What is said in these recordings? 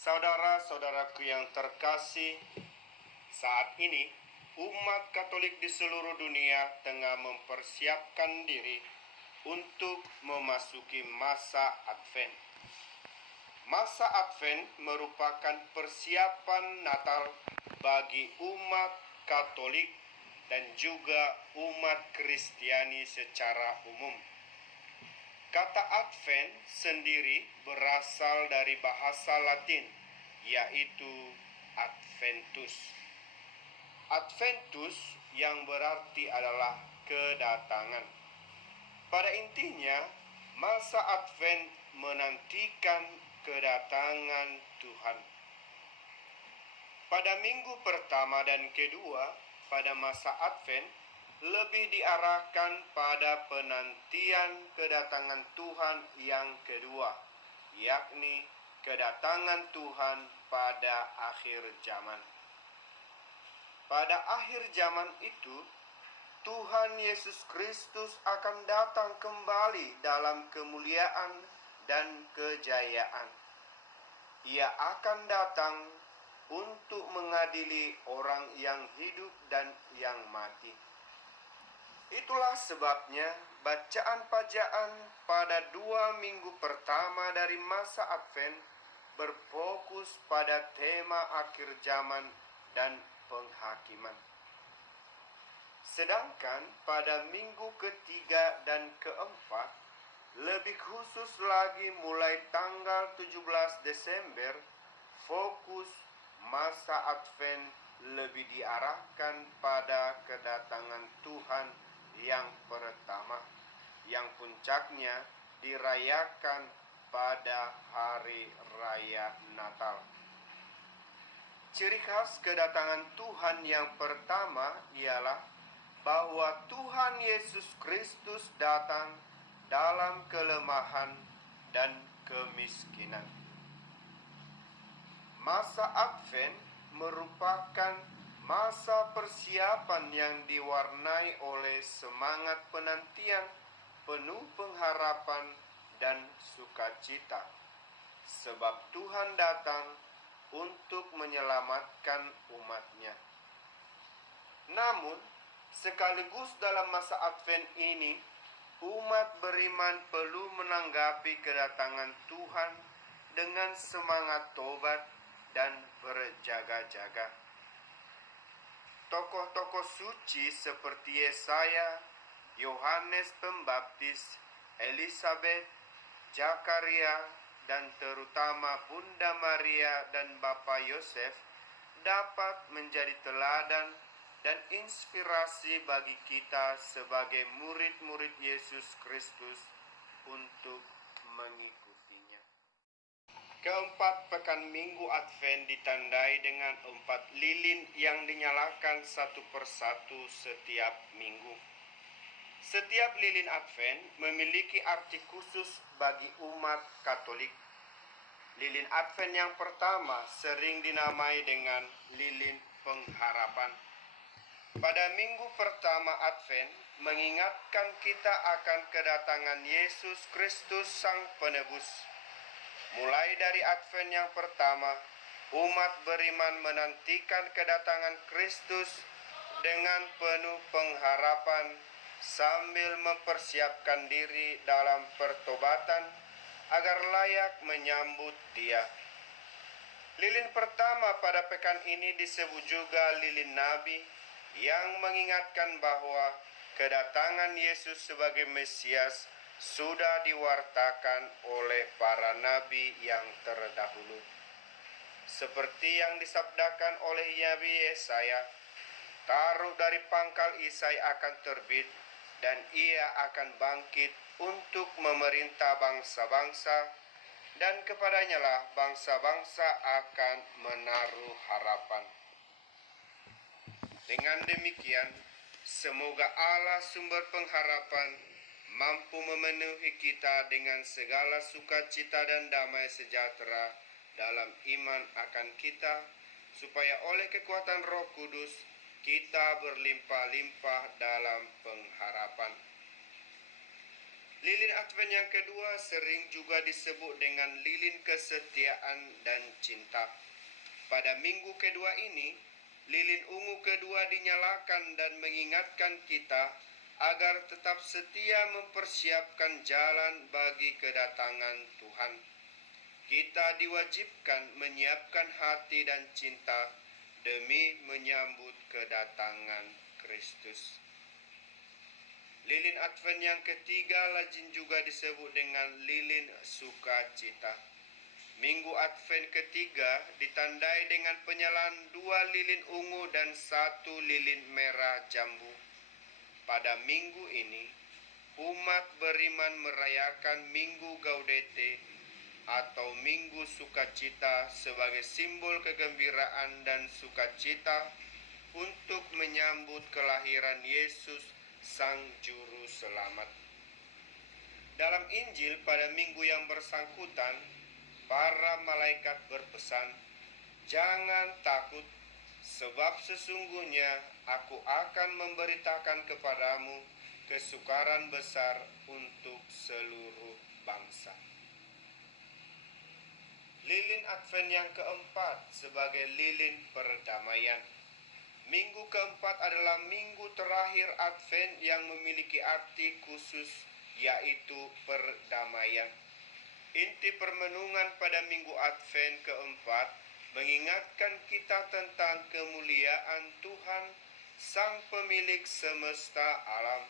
Saudara-saudaraku yang terkasih, saat ini umat Katolik di seluruh dunia tengah mempersiapkan diri untuk memasuki masa Advent. Masa Advent merupakan persiapan Natal bagi umat Katolik dan juga umat Kristiani secara umum. Kata Advent sendiri berasal dari bahasa Latin, yaitu Adventus. Adventus yang berarti adalah kedatangan. Pada intinya, masa Advent menantikan kedatangan Tuhan. Pada minggu pertama dan kedua pada masa Advent, lebih diarahkan pada penantian kedatangan Tuhan yang kedua, yakni kedatangan Tuhan pada akhir zaman. Pada akhir zaman itu, Tuhan Yesus Kristus akan datang kembali dalam kemuliaan dan kejayaan. Ia akan datang untuk mengadili orang yang hidup dan yang mati. Itulah sebabnya bacaan pajaan pada 2 minggu pertama dari masa Advent berfokus pada tema akhir zaman dan penghakiman. Sedangkan pada minggu ketiga dan keempat, lebih khusus lagi mulai tanggal 17 Desember, fokus masa Advent lebih diarahkan pada kedatangan Tuhan yang pertama, yang puncaknya dirayakan pada hari raya Natal. Ciri khas kedatangan Tuhan yang pertama ialah bahwa Tuhan Yesus Kristus datang dalam kelemahan dan kemiskinan. Masa Advent merupakan masa persiapan yang diwarnai oleh semangat penantian, penuh pengharapan dan sukacita. Sebab Tuhan datang untuk menyelamatkan umatnya. Namun, sekaligus dalam masa Advent ini, umat beriman perlu menanggapi kedatangan Tuhan dengan semangat tobat dan berjaga-jaga. Tokoh-tokoh suci seperti Yesaya, Yohanes Pembaptis, Elisabet, Zakaria, dan terutama Bunda Maria dan Bapak Yosef dapat menjadi teladan dan inspirasi bagi kita sebagai murid-murid Yesus Kristus untuk mengikutinya. Keempat pekan minggu Advent ditandai dengan 4 lilin yang dinyalakan satu persatu setiap minggu. Setiap lilin Advent memiliki arti khusus bagi umat Katolik. Lilin Advent yang pertama sering dinamai dengan lilin pengharapan. Pada minggu pertama Advent mengingatkan kita akan kedatangan Yesus Kristus Sang Penebus. Mulai dari Advent yang pertama, umat beriman menantikan kedatangan Kristus dengan penuh pengharapan sambil mempersiapkan diri dalam pertobatan agar layak menyambut Dia. Lilin pertama pada pekan ini disebut juga lilin Nabi yang mengingatkan bahwa kedatangan Yesus sebagai Mesias sudah diwartakan oleh para nabi yang terdahulu. Seperti yang disabdakan oleh Nabi Yesaya, taruh dari pangkal Isai akan terbit dan ia akan bangkit untuk memerintah bangsa-bangsa, dan kepadanya lah bangsa-bangsa akan menaruh harapan. Dengan demikian, semoga Allah sumber pengharapan mampu memenuhi kita dengan segala sukacita dan damai sejahtera dalam iman akan kita, supaya oleh kekuatan Roh Kudus kita berlimpah-limpah dalam pengharapan. Lilin Advent yang kedua sering juga disebut dengan lilin kesetiaan dan cinta. Pada minggu kedua ini, lilin ungu kedua dinyalakan dan mengingatkan kita agar tetap setia mempersiapkan jalan bagi kedatangan Tuhan. Kita diwajibkan menyiapkan hati dan cinta demi menyambut kedatangan Kristus. Lilin Advent yang ketiga lazim juga disebut dengan lilin sukacita. Minggu Advent ketiga ditandai dengan penyalaan 2 lilin ungu dan 1 lilin merah jambu. Pada minggu ini, umat beriman merayakan Minggu Gaudete atau Minggu Sukacita sebagai simbol kegembiraan dan sukacita untuk menyambut kelahiran Yesus Sang Juru Selamat. Dalam Injil pada minggu yang bersangkutan, para malaikat berpesan, "Jangan takut, sebab sesungguhnya aku akan memberitakan kepadamu kesukaran besar untuk seluruh bangsa." Lilin Advent yang keempat sebagai lilin perdamaian. Minggu keempat adalah minggu terakhir Advent yang memiliki arti khusus, yaitu perdamaian. Inti permenungan pada minggu Advent keempat mengingatkan kita tentang kemuliaan Tuhan, Sang Pemilik semesta alam.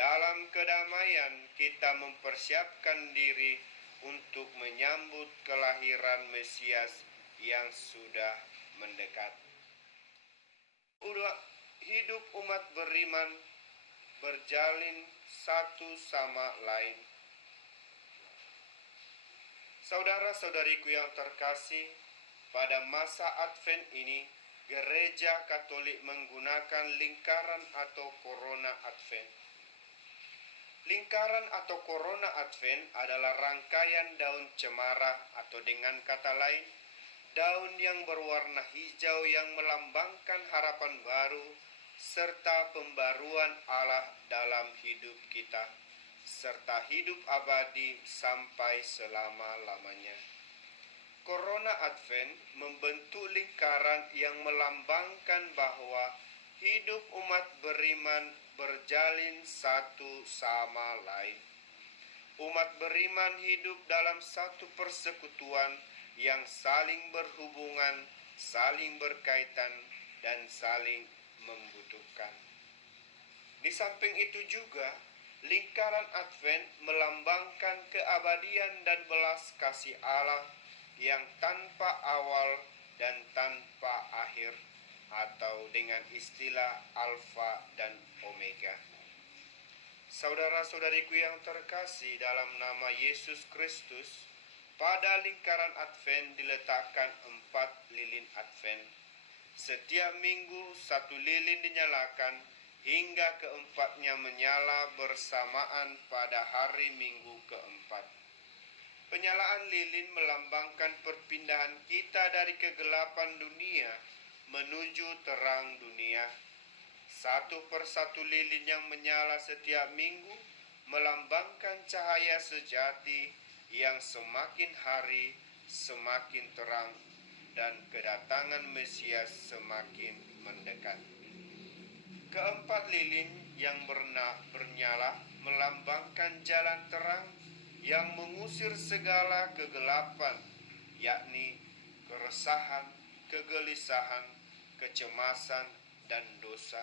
Dalam kedamaian kita mempersiapkan diri untuk menyambut kelahiran Mesias yang sudah mendekat. Hidup umat beriman berjalin satu sama lain. Saudara-saudariku yang terkasih, pada masa Advent ini, Gereja Katolik menggunakan lingkaran atau korona Advent. Lingkaran atau korona Advent adalah rangkaian daun cemara atau dengan kata lain, daun yang berwarna hijau yang melambangkan harapan baru serta pembaruan Allah dalam hidup kita, serta hidup abadi sampai selama-lamanya. Korona Advent membentuk lingkaran yang melambangkan bahwa hidup umat beriman berjalin satu sama lain. Umat beriman hidup dalam satu persekutuan yang saling berhubungan, saling berkaitan, dan saling membutuhkan. Di samping itu juga, lingkaran Advent melambangkan keabadian dan belas kasih Allah yang tanpa awal dan tanpa akhir, atau dengan istilah Alfa dan Omega. Saudara-saudariku yang terkasih dalam nama Yesus Kristus, pada lingkaran Advent diletakkan 4 lilin Advent. Setiap minggu 1 lilin dinyalakan hingga keempatnya menyala bersamaan pada hari Minggu keempat. Penyalaan lilin melambangkan perpindahan kita dari kegelapan dunia menuju terang dunia. Satu persatu lilin yang menyala setiap minggu melambangkan cahaya sejati yang semakin hari semakin terang dan kedatangan Mesias semakin mendekat. Keempat lilin yang bernyala melambangkan jalan terang yang mengusir segala kegelapan, yakni keresahan, kegelisahan, kecemasan, dan dosa.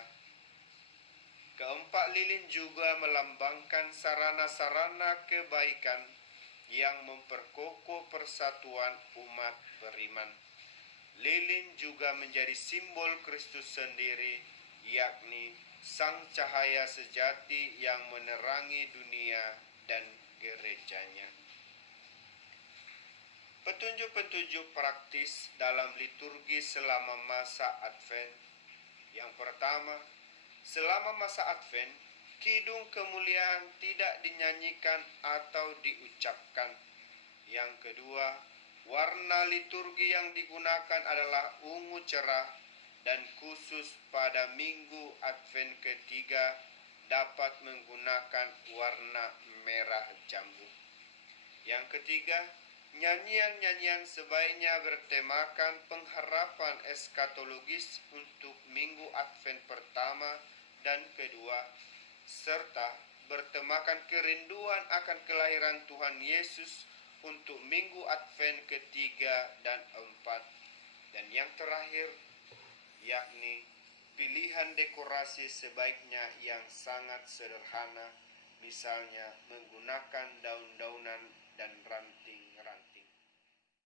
Keempat lilin juga melambangkan sarana-sarana kebaikan yang memperkokoh persatuan umat beriman. Lilin juga menjadi simbol Kristus sendiri, yakni Sang Cahaya sejati yang menerangi dunia dan gerejanya. Petunjuk-petunjuk praktis dalam liturgi selama masa Advent. Yang pertama, selama masa Advent, kidung kemuliaan tidak dinyanyikan atau diucapkan. Yang kedua, warna liturgi yang digunakan adalah ungu cerah dan khusus pada minggu Advent ketiga dapat menggunakan warna merah jambu. Yang ketiga, nyanyian-nyanyian sebaiknya bertemakan pengharapan eskatologis untuk minggu Advent pertama dan kedua, serta bertemakan kerinduan akan kelahiran Tuhan Yesus untuk minggu Advent ketiga dan empat. Dan yang terakhir, yakni pilihan dekorasi sebaiknya yang sangat sederhana, misalnya menggunakan daun-daunan dan ranting